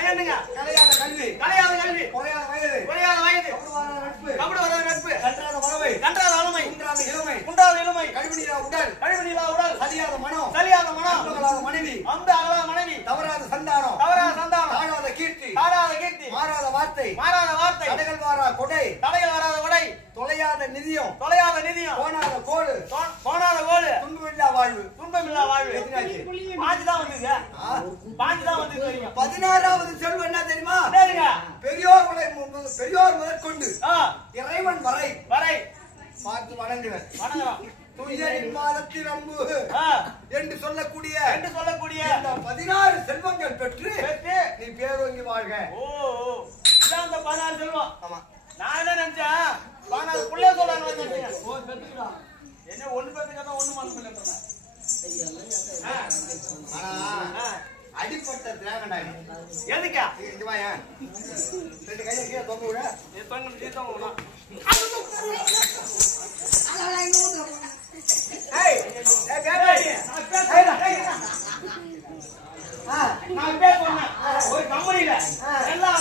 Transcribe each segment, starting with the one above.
என்ன என்னங்க கலையாத கல்வி குறையாத வயது கபடு வர நட்பு கன்றாத வளமை குன்றாத இளமை கழிவுநீரா உடல் சலியாத மனம் அம்பு அகலாத மனைவி தவறாத சந்தானம் தாழாத கீர்த்தி மாறாத வார்த்தை தடைகள் வராத கொடை தொலையாத நிதியம் போனாத கோடு துன்பமில்லா வாழ்வு பாஞ்சுதான் வந்து 16வது செல்வம் என்ன தெரியுமா? பெரியோர் முதற்கொண்டு இறைவன் வரை பார்த்து வணங்குகிறேன். துயரின் மாதத்தில் அன்பு என்று சொல்லக்கூடிய இந்த 16 செல்வங்கள் பெற்று நீ பேரோங்கி வாழ்க. அந்த 16 செல்வம். ஆமா, நான் என்ன நினைச்சேன் 16 புள்ளைய சொல்றாங்க. என்ன ஒண்ணு பேத்துக்கா ஒண்ணு மாத்தல அடிப்பட்ட திராகண்டாய் எதுக்கா ரெண்டு கையை கீழே தொங்க விட ஒரு கம்பெனியில எல்லாம்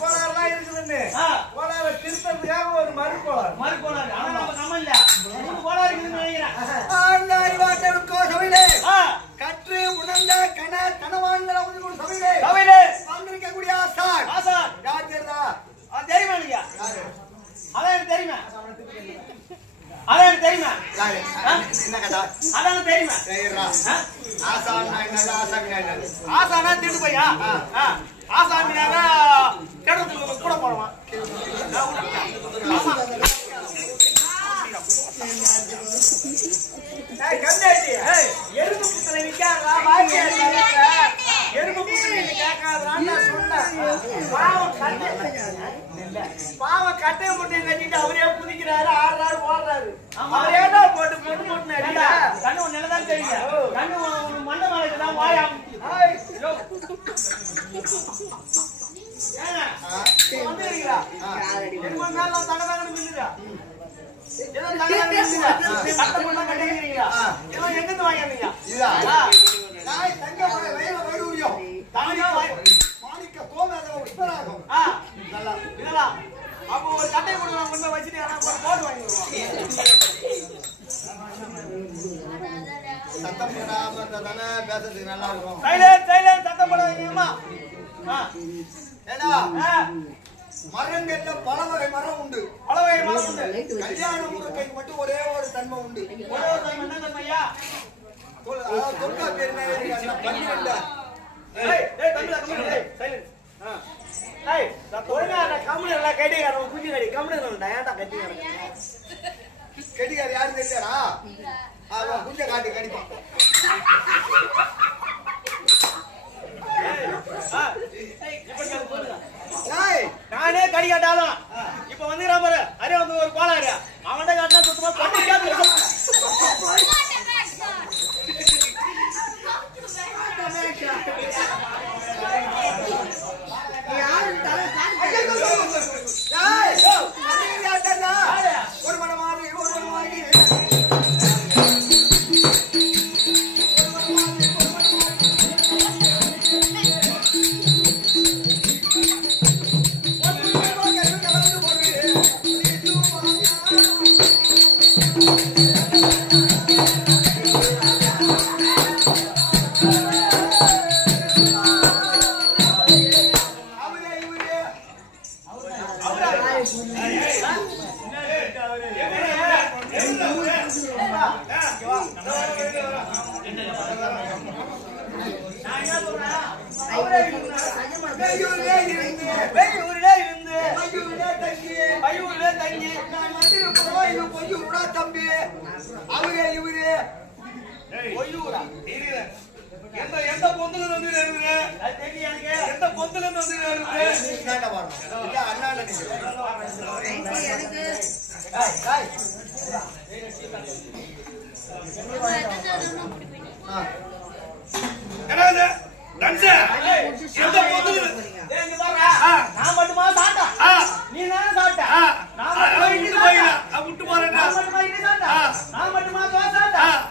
கோளாறுலாம் இருக்குதுன்னு கோளாறு திருத்தத்துக்காக ஒரு மறுக்கோளாறு ஆனா நம்ம கம்பெனில கோளாறு இருக்குதுன்னு நினைக்கிறேன். கற்று உணர்ந்த கனவான்களை வந்திருக்கக்கூடிய ஆசான் யார் தெரியுதா? தெரியுமா நீங்க? அதான் எனக்கு தெரியுமா? என்ன கதா? அதான் தெரியுமா? ஆசானா திட்டு பையா ஆசாமினாக கிடத்துக்கு கூட போடுவான். எறும்பு புத்தனை நிக்காதா எறும்பு புத்தனை கேட்காதான்னு சொன்னேன். பாவம் கட்டையை முட்டையை கட்டிட்டு அவரே குதிக்கிறாரு, ஆடுறாரு, ஓடுறாரு. அவர் ஏதோ போட்டு கண்ணு ஒன்னு நிலதான் தெரியும். கண்ணு மண்ண மலைக்குதான் வாயா வந்துருக்கீங்களா? தடவை மில்லுதா எங்கிருந்து வாங்கிருந்தீங்க? அப்போ ஒரு கட்டை கொடுங்க வச்சுட்டு போட்டு வாங்கிடுவோம். சத்தம் போடாம இருந்தா பேசுறதுக்கு நல்லா இருக்கும். சத்தம் போடாதீங்கம்மா. மரங்கள்ல பல வகை மரம் உண்டு. கல்யாண முருக்கைக்கு மட்டும் ஒரே ஒரு தன்மை உண்டு. என்ன தன்மையா? தொல்காப்பியர் கெட்டிக்கார யாரு தெரியாரா? குஞ்ச காட்டி கடிப்பான். நானே கடி காட்டாலும் இப்ப வந்துக்கிறான் பாரு. அரே வந்து ஒரு கோளாறு அவன்கிட்ட காட்டினா சுத்தமா ஒரு மனமாறு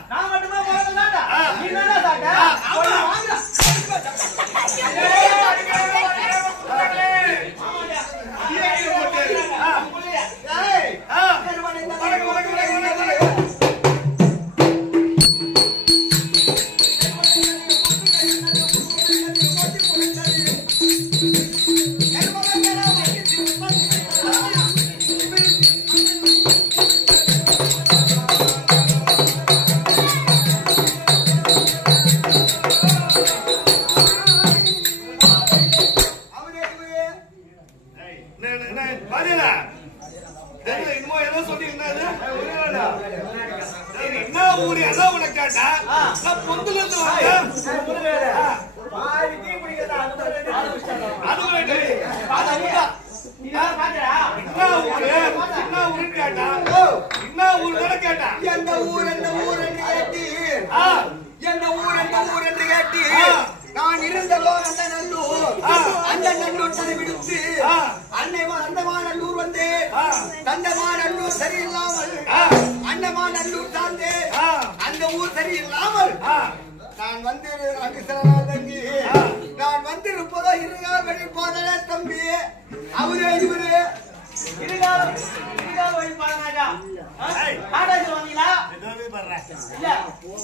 நான் மட்டுமா என்ன ஊரு அதான் உனக்கு கேட்டா நான் பொந்துல இருந்து வந்தேன். எந்த ஊர் என்று கேட்டி நான் இருந்ததோ அந்த நல்லூர். அந்த நல்லூர் தலை விடுத்து அந்தமாநல்லூர் வந்து தண்டமாநல்லூர் சரியில்லாமல் அண்டமாநல்லூர் சார்ந்து அந்த ஊர் சரியில்லாமல் நான் வந்து அங்கு சில நாள் தங்கி நான் வந்திருப்பதோ இருகால் வழிபாதன தம்பி. அவரே இவரு இருகால் வழிபாதனாக்கா டாடாஸ்ல வந்தீங்களா? இல்ல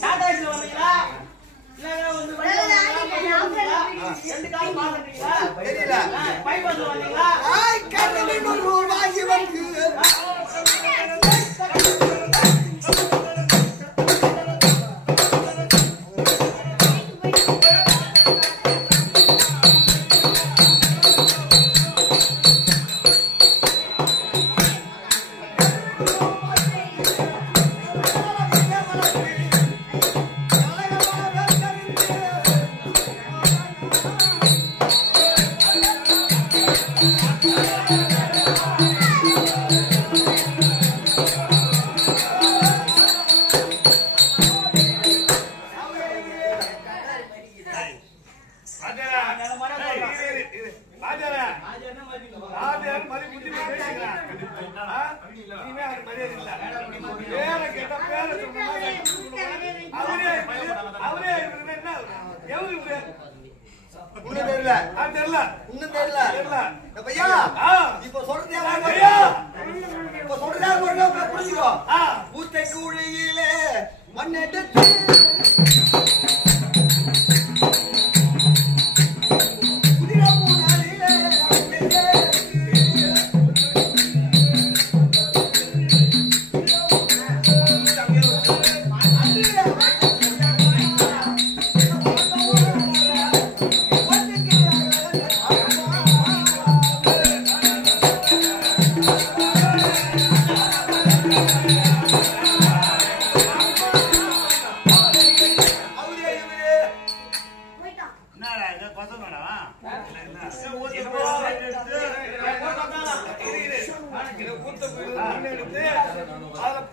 டாடாஸ்ல வந்தீங்களா? இல்ல வந்து ரெண்டு கால் மாறீங்களா? தெரியல. பைபாஸ்ல வந்தீங்களா? கண்ணூர் வாங்கி வந்து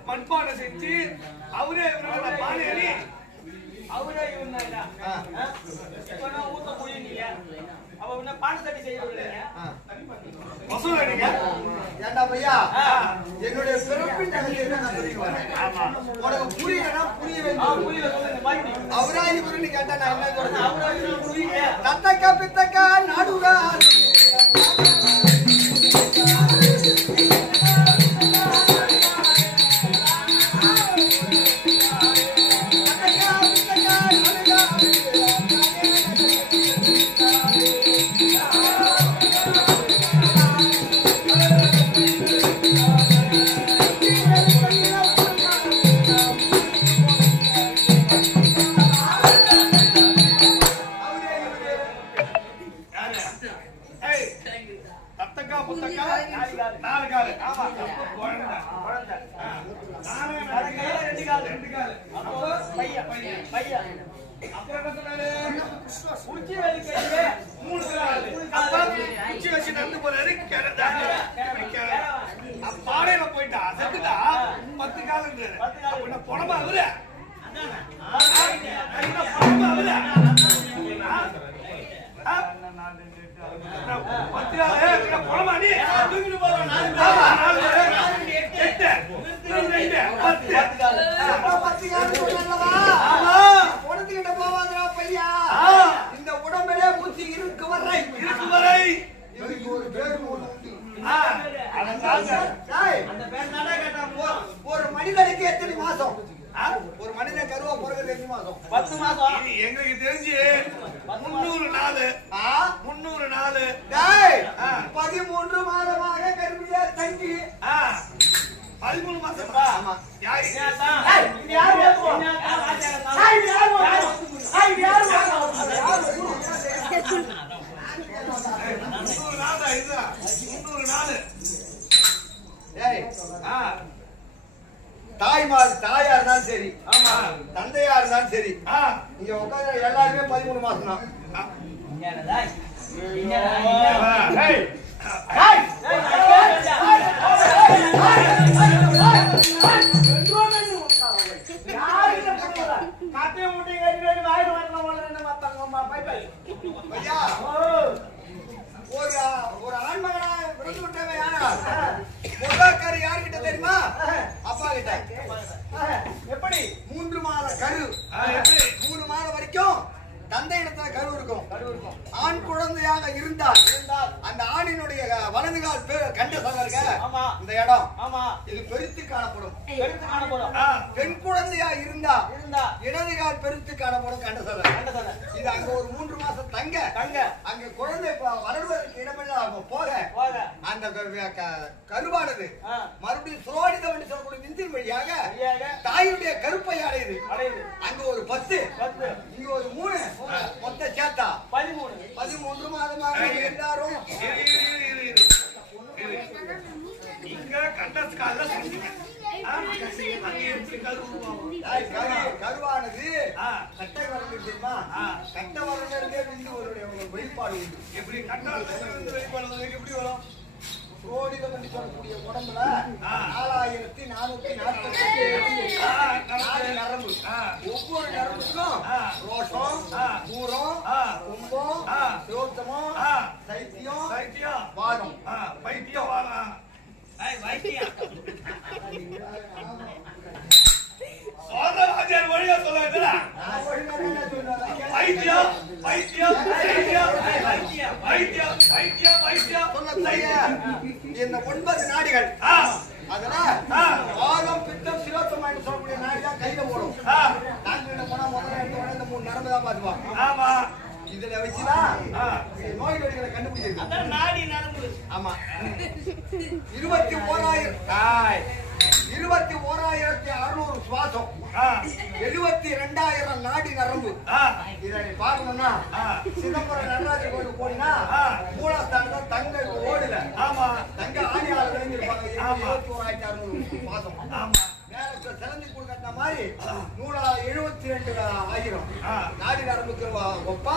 மண்பானை செஞ்சு அவரே ஊத்த முடியும். அவ பானை தட்டி செய்யறீங்க ஏண்டா பையா என்னுடைய பிறப்பின் உனக்கு புரியலன்னா புரிய அவரா இவருன்னு கேட்டா நான் என்ன சொல்றேன்? தத்தக்கா பித்தக்கா நாடுடா பாடையில போயிட்டா செத்துட்டா 10 காலம் பொணமா அவரு போவாதா பையா இந்த உடம்புல மூச்சு இருக்கு வரை ஒரு மனிதனுக்கு எத்தனை மாசம்? ஒரு மனிதன் கருவா பிறகு 2 மாசம் 10 மாசம். எங்களுக்கு தெரிஞ்சு 300 நாள் 13 மாதமாக கருவியா தங்கி 13 மாசம். ஆமா தாயா இருந்தாலும் சரி, ஆமா, தந்தையா இருந்தாலும் சரி, இங்க உட்கார்ந்து எல்லாருமே 13 மாசம் தான். ஒரு ஆண்மகனா விருந்து விட்டவன் யாரா? முதற்கரு யாருகிட்ட தெரியுமா? அப்பா கிட்ட. எப்படி 3 மாத கரு, 3 மாதம் வரைக்கும் தந்தை இடத்துல கரு இருக்கும். ஆண் குழந்தையாக இருந்தால் அந்த ஆணினுடைய வலது கால் கண்ட சகருங்க இந்த இடம் இது பெருத்து காணப்படும். பெண் குழந்தையா இருந்தா இடது கால் பெருத்து காணப்படும் கண்ட சகர். இது அங்க ஒரு 3 மாசம் தங்க அங்க குழந்தை வளர்வதற்கு இடமெல்லாம் போக அந்த கருவானது மறுபடியும் சுரோடிதம் என்று சொல்லக்கூடிய விந்தின் வழியாக தாயுடைய கருப்பை அடையுது. அங்க ஒரு 10 இங்க ஒரு 3 மொத்த சேர்த்தா 13 மாதமாக எல்லாரும் இங்க கண்டஸ்கால கருவானது கட்டை வரல தெரியுமா? கட்டை வரலே விந்து ஒரு வெளிப்பாடு உண்டு. எப்படி கட்ட வெளிப்பாடு எப்படி வரும்? சோடிதம் என்று சொல்லக்கூடிய உடம்புல 4448 நரம்பு. ஒவ்வொரு நரம்புக்கும் ரோஷம், பூரம், கும்பம், சிரோத்தமம், சைத்தியம், வாதம். பைத்தியம் வாதம். சோதராஜர் வழியா சொல்லாதுடா. பைத்தியம் பைத்தியம் பைத்தியம் பைத்தியம் பைத்தியம் பைத்தியம் பைத்தியம் சொல்லக்கூடிய இந்த 9 நாடிகள் அதனால வாதம், பித்தம், சிரோத்தம் என்று சொல்லக்கூடிய நாடி தான் கையில போடும். டாக்டர் போனா முதல்ல எடுத்த உடனே இந்த 3 நரம்பு தான் பாத்துவாங்க. ஆமா, இதுல வச்சுதான் நோய் நொடிகளை கண்டுபிடிக்கிறது. நாடி நரம்பு. ஆமா, 21,600 சுவாசம், 72,000 நாடி நரம்பு. இதை நீ பார்க்கணும்னா சிதம்பரம் நடராஜர் கோயில் போனீங்கன்னா மூலஸ்தானம் தங்க ஓடுல தங்க ஆணியால விளைஞ்சிருப்பாங்க. 21,600 சுவாசம். சிறந்தி கொடுக்கற மாதிரி 72,000 நாடி நரம்புக்கு ஒப்பா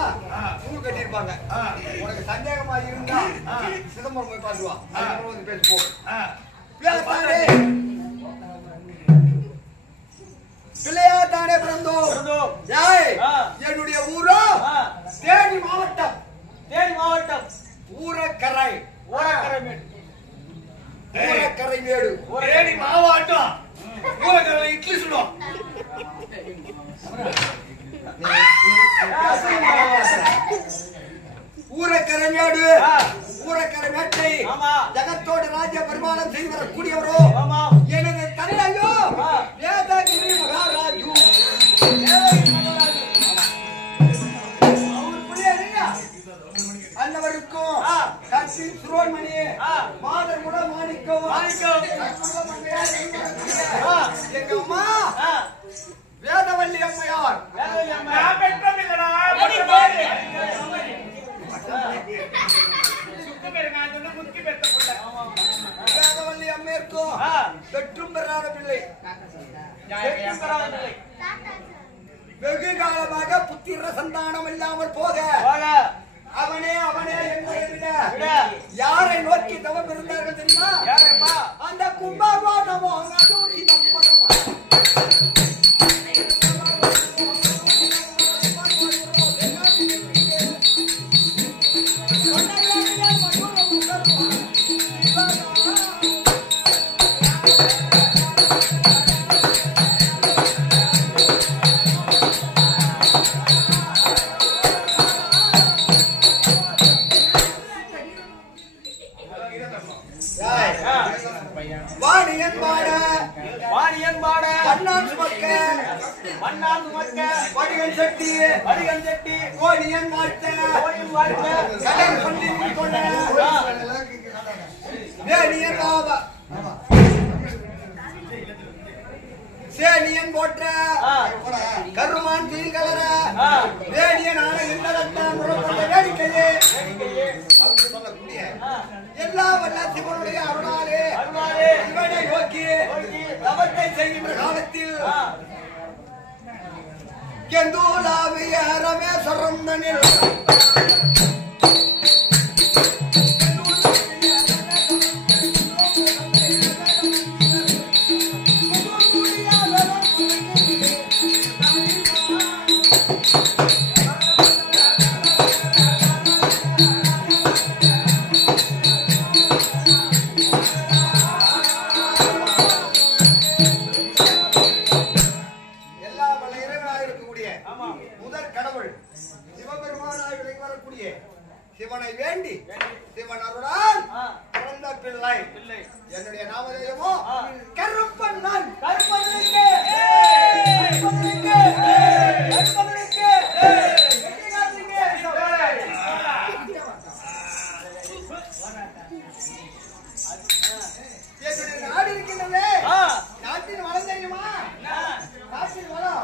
நூல் கட்டியிருப்பாங்க. உனக்கு சந்தேகமா இருந்தா சிதம்பரம் போய் பார்த்துவா. வந்து பேச போ. பிள்ளையாத்தானே பிறந்தோம். என்னுடைய ஊரோ தேனி மாவட்டம். ஊரக்கரை மேடு. தேனி மாவட்டம். ஊரக்கரை இட்லி சுடும். ஊரக்கரை மேடு. ஊரக்கரை மேட்டை ஜகத்தோடு ராஜ்ய பரிமாணம் செய்து வரக்கூடியவரோ எனது தந்தையோ வேதகிரி மகாராஜு. அன்னவருக்கும் கட்சி சுரோமணி மாதர் கூட மாணிக்கம் எங்க அம்மா வேதவல்லி அம்மையார். வேதவல்லி அம்மையருக்கும் பெற்றும் பெறாத பிள்ளை. வெகு காலமாக புத்திர சந்தானம் இல்லாமல் போக அவனே என்பதை விட யாரை நோக்கி தவம் இருந்தார்கள் தெரியுமா? அந்த கும்பகோணமோ வாணியன் பாட வண்ணான் சுமக்க வடிகன் செட்டி கோடியன் வாழ்த்த கடல் கொண்டின் கொண்ட வேணியன் பாபா சேனியன் போற்ற கருமான் தீங்கலர வேணியன் ஆன இந்த வேடிக்கையே சொல்லக்கூடிய எல்லா வல்ல சிவனுடைய அருளாலே சிவனை நோக்கி தவத்தை செய்கின்ற காலத்தில் கெந்தூலாவிய ரமேஸ்வரம் தனில் சிவனை வேண்டி சிவன் அருளால் பிறந்த பிள்ளை என்னுடைய நாமதேயமோ கருப்பன் நான் கருப்பனுக்கு என்னுடைய நாடு இருக்கின்றதே நாட்டின் வளம் தெரியுமா நாட்டின் வளம்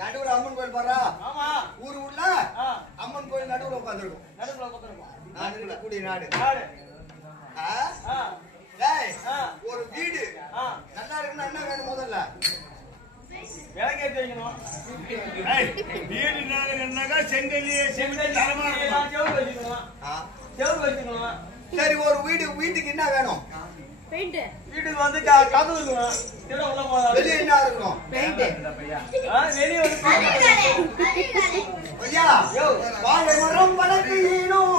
நடுவுல அம்மன் கோயில் பாரா ஊரு உள்ள அம்மன் கோயில் நடுவுல உட்கார்ந்திருக்கும் நான் இருக்கக்கூடிய நாடு ஒரு வீடு நல்லா இருக்குன்னா என்ன வேணும் முதல்ல சரி ஒரு வீட்டுக்கு என்ன வேணும் வீட்டுக்கு வந்து கதவு இருக்கணும் வெளியே என்ன இருக்கணும் ஐயா வாழை மரம் வளர்க்கணும்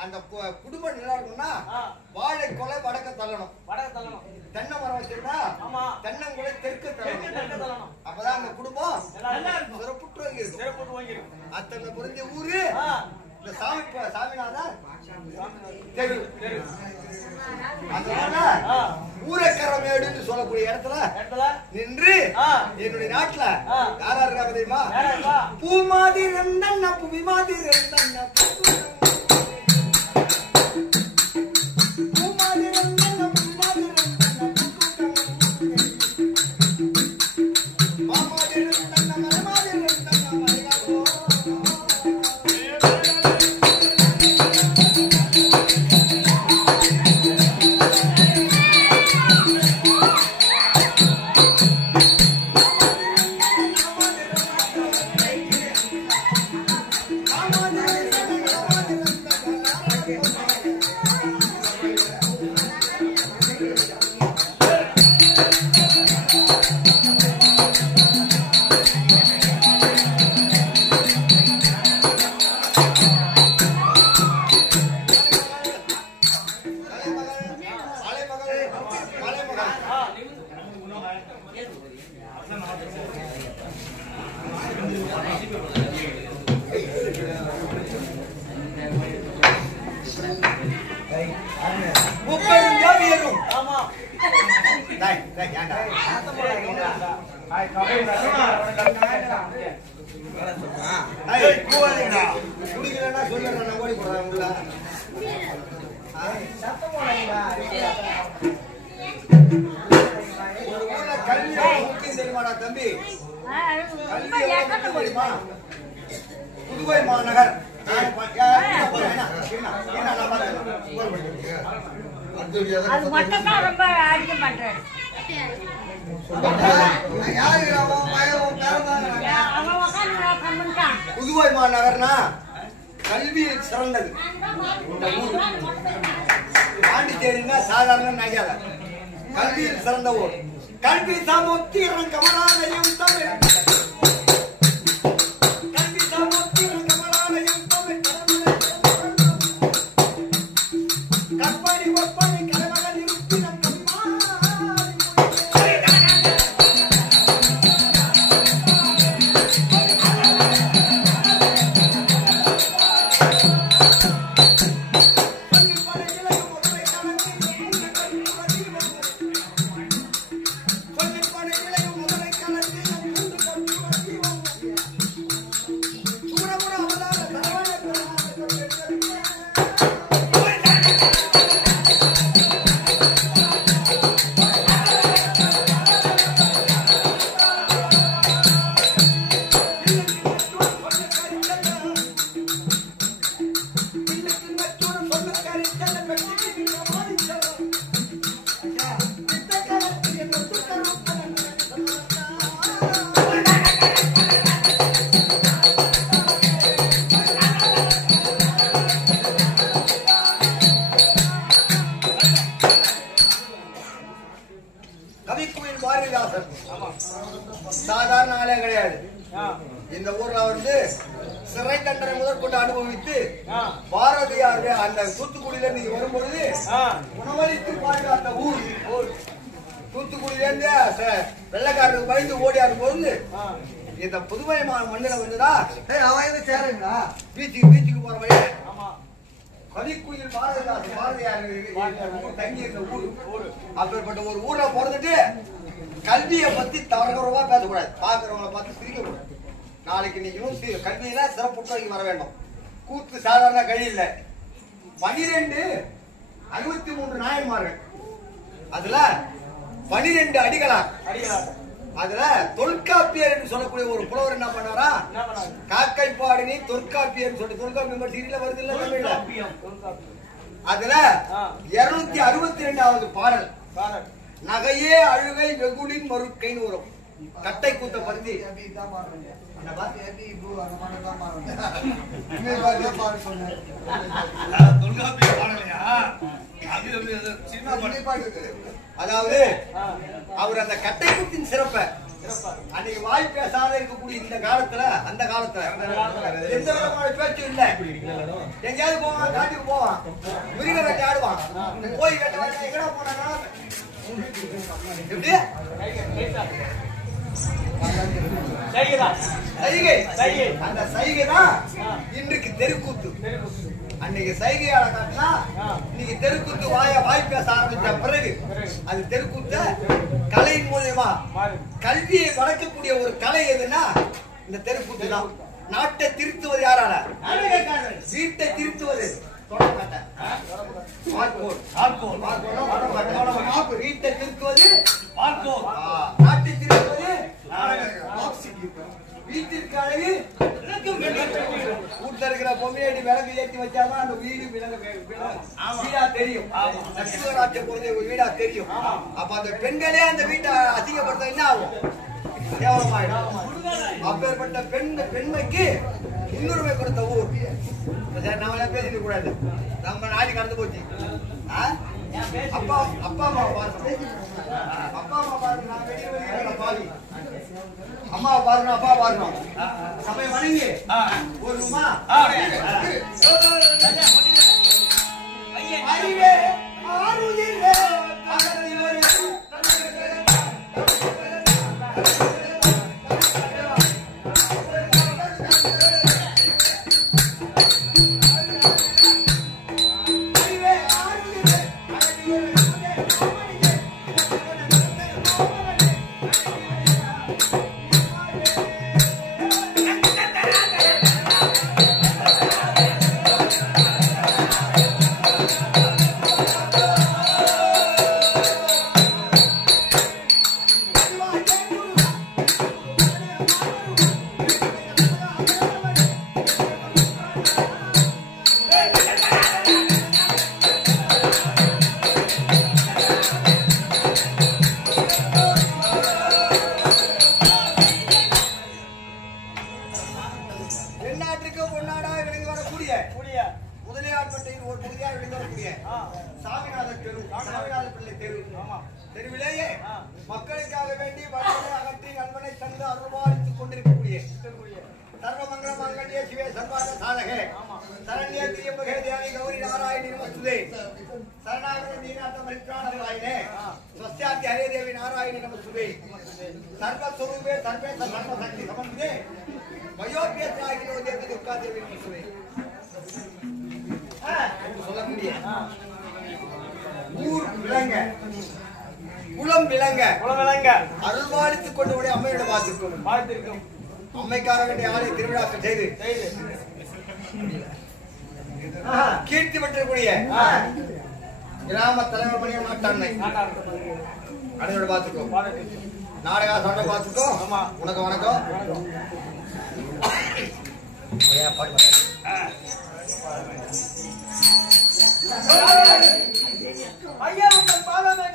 அந்த குடும்பம் நல்லா இருக்கும்னா வாழை கொலை வடக்க தள்ளணும் தென்னை மரம் வச்சிருந்தா தென்னங்குலை தெற்கு தள்ளணும் அப்பதான் அந்த குடும்பம் சிறப்புற்று இருக்கும் அத்தனை புரிஞ்ச ஊரு இந்த சாமிநாதன் ஊரக்கரமேடுன்னு சொல்லக்கூடிய இடத்துல நின்று என்னுடைய நாட்டுல யாரா இருக்காங்க தெரியுமா பூ மாதிரி ரெண்டண்ணா புவி மாதிரி ரெண்டண்ணா தம்பி புதுவை மாநகர் அது மட்டும் தான் ரொம்ப அடிக்க மாட்டேன். புதுவை மாநகர்னா கல்வியில் சிறந்தது. பாண்டிச்சேரின்னா சாதாரண நகையாத கல்வியில் சிறந்த ஊர். கல்வி சமுத்திரம் கமலாலயம் தமிழ், கல்வி சமுத்திரம் கமலாலயம் தமிழ், கற்பனை ஒப்பனை கலவகள் இருப்பினம் கவிக்குயில் பாரதிதாசன் சாதாரண ஆளே கிடையாது. இந்த ஊர்ல வந்து சிறை தண்டனை முதற்கொண்டு அனுபவித்து பாரதியாருடைய அந்த தூத்துக்குடியில நீங்க வரும்பொழுது உணவளித்து பாதுகாத்த ஊர். தூத்துக்குடியில இருந்து வெள்ளக்காரருக்கு பயந்து ஓடியாரும் போது இந்த புதுவை மண்ணில வந்துதா சேருங்களா பீச்சுக்கு போற வழி கவிக்குயில் பாரதிதாசன் பாரதியார் தங்கி இருந்த ஊர். அப்பேற்பட்ட ஒரு ஊர்ல பிறந்துட்டு கல்வியை பத்தி தவறுவா பேசக்கூடாது. பாக்குறவங்களை பார்த்து சிரிக்க கூடாது. நாளைக்கு நீங்க கல்வியில சிறப்புற்று வர வேண்டும். கூத்து சாதாரண கழி இல்ல. 12 63 நாயன்மார்கள், அதுல 12 அடிகளார். அதுல தொல்காப்பியர் என்று சொல்லக்கூடிய ஒரு புலவர் என்ன பண்ணாரா, காக்கை பாடினி தொல்காப்பியர் சொல்லி தொல்காப்பியம் சீரியல வருது இல்ல தமிழ்ல. அதுல 262வது பாடல் நகையே அழுகை வெகுளின் மறுக்கைன்னு வரும். கட்டை கூத்த பருத்தி அதாவது அவர் அந்த கட்டை கூத்தின் சிறப்ப அன்னைக்கு வாய் பேசாத இருக்கக்கூடிய இந்த காலத்துல, அந்த காலத்துல எந்த விதமான பேச்சு இல்ல. எங்கேயாவது போவான், காட்டுக்கு போவான், மிருக வேட்டை ஆடுவான், போய் வேட்டை எங்கடா போனா எப்படி சைகை. அந்த சைகை தான் இன்றைக்கு தெருக்கூத்து. அன்னைக்கு சைகையால காட்டினா இன்னைக்கு தெருக்கூத்து வாய் பேச ஆரம்பிச்ச பிறகு அது தெருக்கூத்த கலையின் மூலியமா கல்வியை வளர்க்கக்கூடிய ஒரு கலை எதுன்னா இந்த தெருக்கூத்து தான். நாட்டை திருத்துவது யாரால? வீட்டை திருத்துவது வீட்டை திருத்துவது, நாட்டை திருத்துவது வீட்டிற்கு அழகு. வீட்டுல இருக்கிற பொம்மையடி விளக்கு ஏற்றி வச்சாதான் அந்த வீடு வீடா தெரியும். லட்சுமராட்சிய பொழுது வீடா தெரியும். அப்ப அந்த பெண்களே அந்த வீட்டை அதிகப்படுத்த என்ன ஆகும்? கேவலமாயிடும். அப்பேற்பட்ட பெண்மைக்கு முன்னுரிமை கொடுத்த ஊர். நம்ம பேசிக்க கூடாது, நம்ம நாடி கடந்து போச்சு. அப்பா அம்மா பாருங்க, அம்மா பாருங்க, அப்பா பாருங்க, சமயம் வணங்கி ஒரு அறிவே ஆறுயிரே அமைந்திருக்கக்கூடிய சாமிநாதர் தெரு, சாமிநாதர் பிள்ளை தெரு. தெருவிலேயே மக்களுக்காக வேண்டி வழிகளை அகற்றி நண்பனை தந்து அருள்வாளித்துக் கொண்டிருக்கக்கூடிய சர்வமங்கல மங்கள்ய சிவே சர்வாத சாதகே சரண்ய திரியம்பகே தேவி கௌரி நாராயணி நமஸ்துதே சரணாகத நீநாத மரித்ராணராயினே ஸ்வஸ்யாத்தி ஹரே தேவி நாராயணி நமஸ்துதே சர்வஸ்வரூபே சர்வே சர்வ சக்தி சமன்விதே வயோபியத்ராகினோ தேவி துர்கா தேவி நமஸ்துதே சொல்லக்கூடிய ஊர் விளங்க குலம் விளங்க அருள்வாளித்துக் கொண்டு உடைய அம்மையிடம் பார்த்திருக்கும் அம்மைக்காக வேண்டிய ஆலை திருவிழாக்கள் செய்து கீர்த்தி பெற்றக்கூடிய கிராம தலைவர் பணிய மாட்டாண்மை அதனோட பார்த்துக்கோ நாடகா சொன்ன பார்த்துக்கோ உனக்கு வணக்கம் ஐயா உங்கள் பாதமே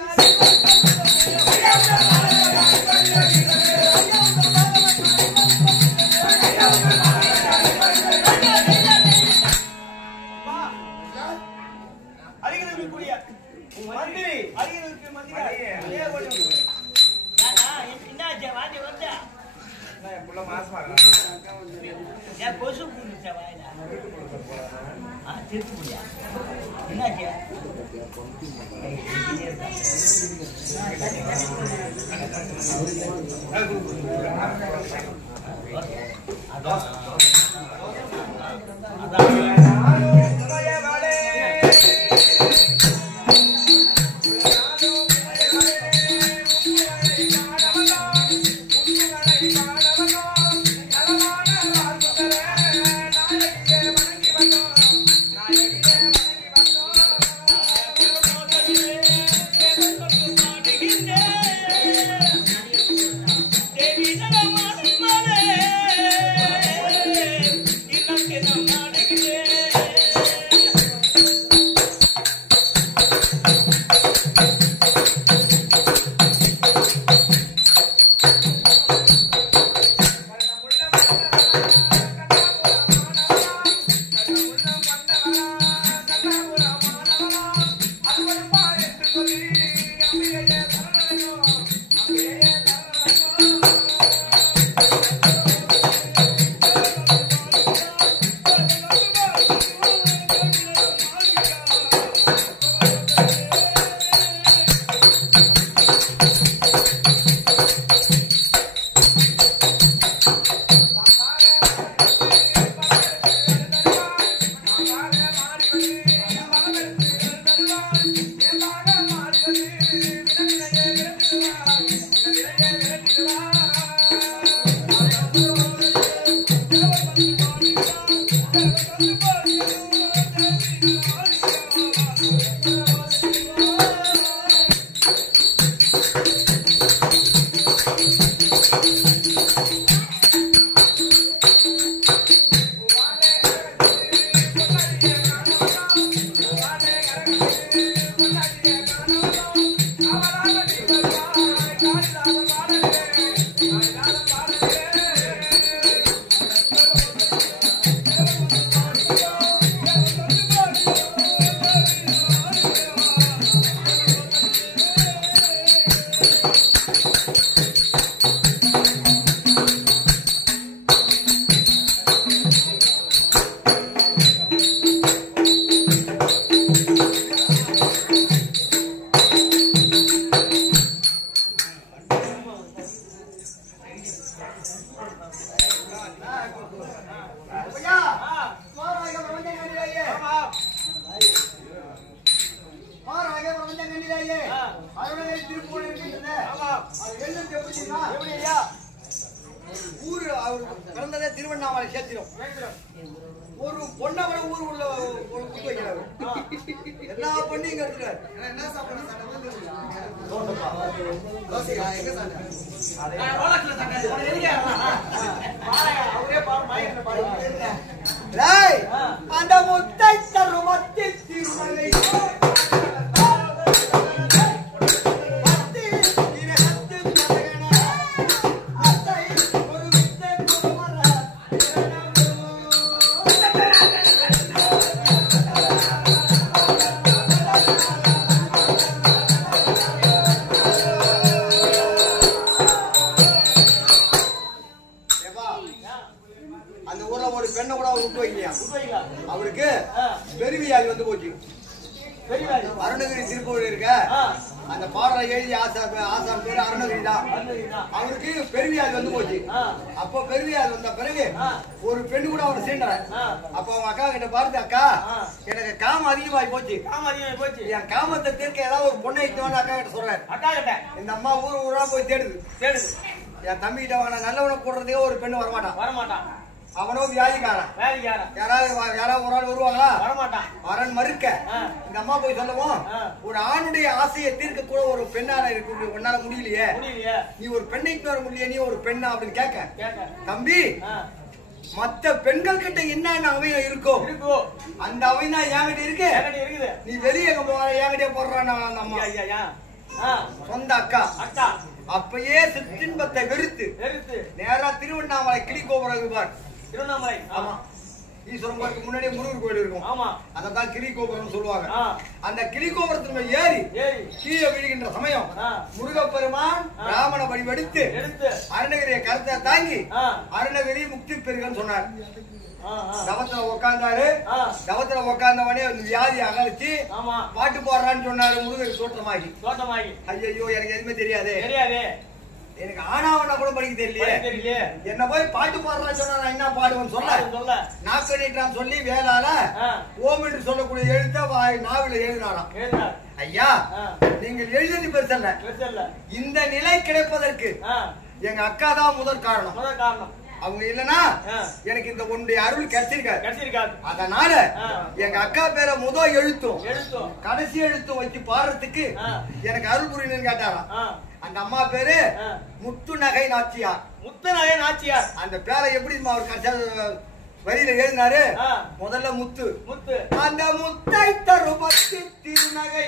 திருவண்ணாமலை சேர்த்திடும் ஒரு பொண்ணவள ஊர் உள்ள ஒரு குத்து வைக்கிறாரு எல்லா பொண்ணையும் கருத்துறாரு என்ன சாப்பிடணும் அந்த முத்தை தருவத்தில் திருமலை போச்சு. பெரியவாதி அருணகிரி திருப்பூர் இருக்க அந்த பாடலை எழுதி ஆசான் பேரு அருணகிரி தான். அவருக்கு பெருவியாதி வந்து போச்சு. அப்போ பெருவியாதி வந்த பிறகு ஒரு பெண்ணு கூட அவர் சீண்டல. அப்ப அவங்க அக்கா கிட்ட பார்த்து, அக்கா எனக்கு காமம் அதிகமாகி போச்சு, என் காமத்தை தீர்க்க ஏதாவது ஒரு பொண்ணை இட்டுவான்னு அக்கா கிட்ட சொல்றேன். அக்கா கிட்ட இந்த அம்மா ஊரா போய் தேடுது. என் தம்பி கிட்ட வாங்க நல்லவனை கூடுறதே ஒரு பெண்ணு வரமாட்டான். அவனோ வியாதிக்காரன். யாராவது ஒரு ஆள் வருவாங்களா? வரன் மறுக்க இந்த அம்மா போய் சொல்லவும், ஒரு ஆணுடைய ஆசையை தீர்க்க கூட ஒரு பெண்ணால இருக்கு, உன்னால முடியலையே, நீ ஒரு பெண்ணைக்கு வர முடியல, நீ ஒரு பெண்ணா அப்படின்னு கேட்க, தம்பி மத்த பெண்கள் கிட்ட என்ன அவையம் இருக்கோ அந்த அவையும் தான் என்கிட்ட இருக்கு. நீ வெளியே எங்க போற என்கிட்ட போடுறான் அந்த அம்மா. சொந்த அக்கா அப்பயே சிற்றின்பத்தை வெறுத்து நேரா திருவண்ணாமலை கிளிகோபுரம் இருப்பார். திருவண்ணாமலை ஈஸ்வரன் கோயிலுக்கு முன்னாடியே முருகர் கோயில் இருக்கும். அதான் கிளிகோபுரம் சொல்லுவாங்க. அந்த கிளிகோபுரத்துல ஏறி கீழே விழுகின்ற சமயம் முருகப்பெருமான் ராமண வடிவெடுத்து அருணகிரிய கருத்தை தாங்கி அருணகிரி முக்தி பெறுகன்னு சொன்னார். தவத்துல உட்கார்ந்தாரு. தவத்துல உட்கார்ந்தவனே வியாதி அகலிச்சு பாட்டு போடுறான்னு சொன்னாரு. முருகர் தோட்டமாகி ஐயோ எனக்கு எதுவுமே தெரியாது, எனக்கு ஆனாவனா கூட படிக்க தெரியலையே, என்ன போய் பாட்டு பாடுறான்னு சொன்னா நான் என்ன பாடுவேன்னு சொல்ல நாக்கு நீட்டான்னு சொல்லி வேளால ஓம் என்று சொல்லக்கூடிய எழுத்த நாவில எழுதினாராம். ஐயா நீங்கள் எழுதி பெருசல்ல, இந்த நிலை கிடைப்பதற்கு எங்க அக்கா தான் முதல் காரணம். அவங்க இல்லனா எனக்கு இந்த ஒன்றை அருள் கிடைச்சிருக்காது. அதனால எங்க அக்கா பேரை முதல் எழுத்தும் கடைசி எழுத்தும் வச்சு பாடுறதுக்கு எனக்கு அருள் புரியணும்னு கேட்டாராம். அந்த அம்மா பேரு முத்துநகை நாச்சியார். அந்த பேரை எப்படி அவர் கடைசியா வரியில எழுதினாரு? முதல்ல முத்து, அந்த முத்தை தருபத்தி திருநகை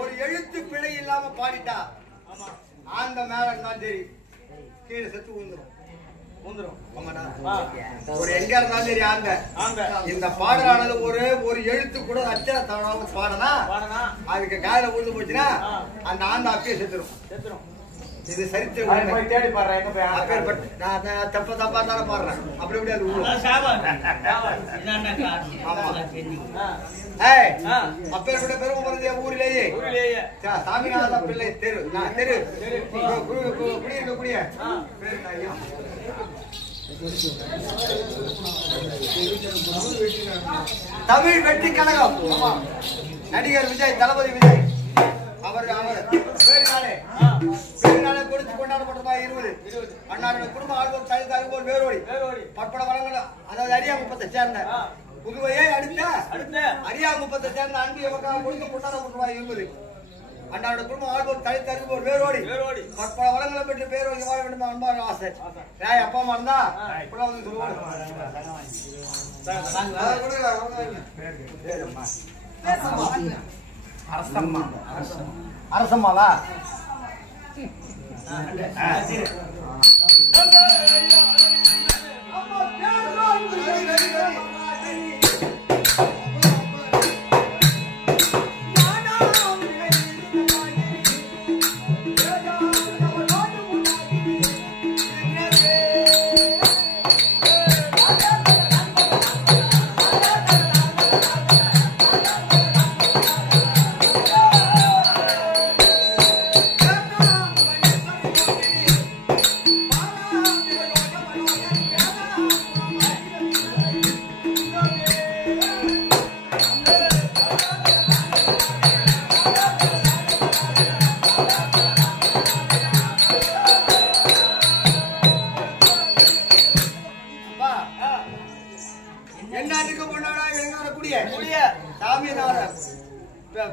ஒரு எழுத்து பிழை இல்லாம பாடிட்டா ஆந்த மேல இருந்தாலும் சரி கீழே செத்து ஊந்துரும். ஒரு எங்க இருந்தாலும் சரி ஆந்த இந்த பாடலானது ஒரு எழுத்து கூட அச்சர தவறாம பாடனா அதுக்கு காயில ஊந்து போச்சுன்னா அந்த ஆந்த அப்பயே செத்துரும். இது சரித்திரம். தேடி பாடுறேன் நான் தப்பா தானே பாடுறேன். அப்படி எப்படி அது அப்பேற்பட்ட பெருமை பிறந்த ஊரிலேயே சாமிநாத பிள்ளை தெரு குடியிருக்கக்கூடிய தமிழ் வெற்றி கழகம் நடிகர் விஜய், தளபதி விஜய் அவர் பேரினாலே கொடுத்து கொண்டாடப்பட்டதா 20 அண்ணாரோட குடும்ப ஆழ்வோர் தனி தருவோர் வேரோடி பற்பட வளங்கள், அதாவது அரியாங்குப்பத்தை சேர்ந்த புதுவையை அடுத்த அரியாங்குப்பத்தை சேர்ந்த அன்பு எவக்காக கொடுத்து கொண்டாடப்பட்டதா 20 அண்ணாரோட குடும்பம் ஆழ்வோர் தனி தருவோர் வேரோடி பற்பட வளங்களை பெற்று பேரோடி வாழ வேண்டும் அன்பான ஆசை. ஏய் அப்பா அம்மா இருந்தா வந்து சொல்லுவாங்க அரசம்மாவா தமிழ்நாட்டுக்கு முன்னாடி விளங்கக்கூடிய சாமியார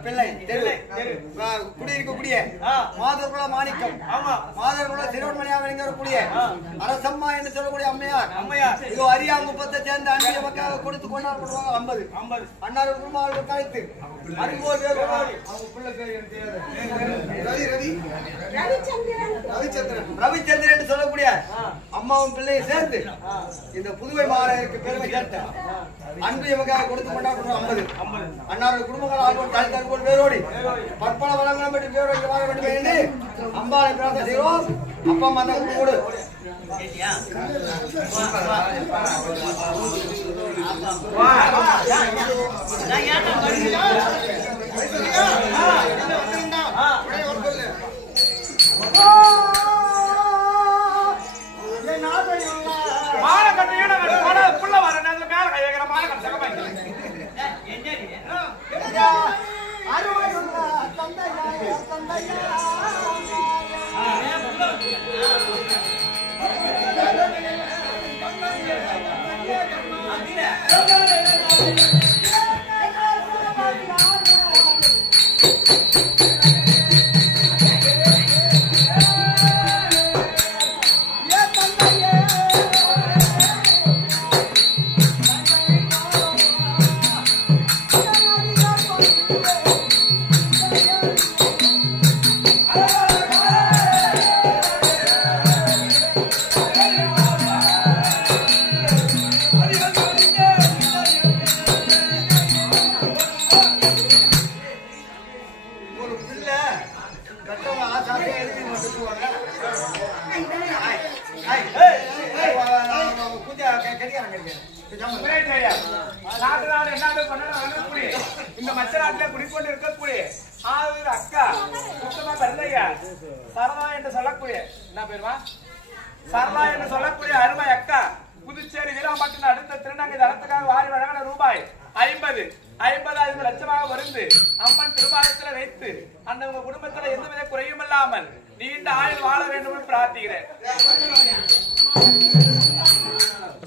பிள்ளை குடியிருக்கக்கூடிய மாதர்குல மாணிக்கம் மாதர்குல திருவண்ணாமலையாக விளங்கக்கூடிய அரசம்மா என்று சொல்லக்கூடிய அம்மையார் இது அரியா 30 சேர்ந்த அன்றைய மக்கள் கொடுத்து கொண்டாடுவாங்க 50 அன்னார் குடும்பம் கழித்து 60 பேர் அவங்க பிள்ளை பேர் ரவிச்சந்திரன் என்று சொல்லக்கூடிய அம்மாவும் பிள்ளையை சேர்ந்து இந்த புதுவை மாநகருக்கு பெருமை சேர்த்த அன்றைய மக்கள் கொடுத்து கொண்டாடுவாங்க 50 அன்னார் குடும்பங்கள் பேரோடி பற்பல வளங்களும் பெற்று பேரோடு வாழ வேண்டும் என்று அம்பாளை பிரார்த்தனை செய்வோம். அப்பா மந்த கூடு மாலை கட்டியோட புள்ள வர நேரத்துல மேல கையகிற மாலை கட்ட இந்த மச்ச நாட்டில குடிக்கொண்டு இருக்கக்கூடிய அக்கா சுத்தமா கருதையா சரளா என்று சொல்லக்கூடிய என்ன பேருமா சரளா என்று சொல்லக்கூடிய அருமை அக்கா புதுச்சேரி வீராம்பட்டினம் அடுத்த திருநங்கை தளத்துக்காக வாரி வழங்கின ரூபாய் 50 லட்சமாக வருந்து அம்மன் திருபாதத்துல வைத்து அந்த உங்க குடும்பத்துல எந்தவித குறையும் இல்லாமல் நீண்ட ஆயுள் வாழ வேண்டும் என்று பிரார்த்திக்கிறேன்.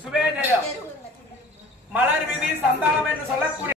சுபே ஜெயம் மலர் விதி சந்தானம் என்று சொல்லக்கூடிய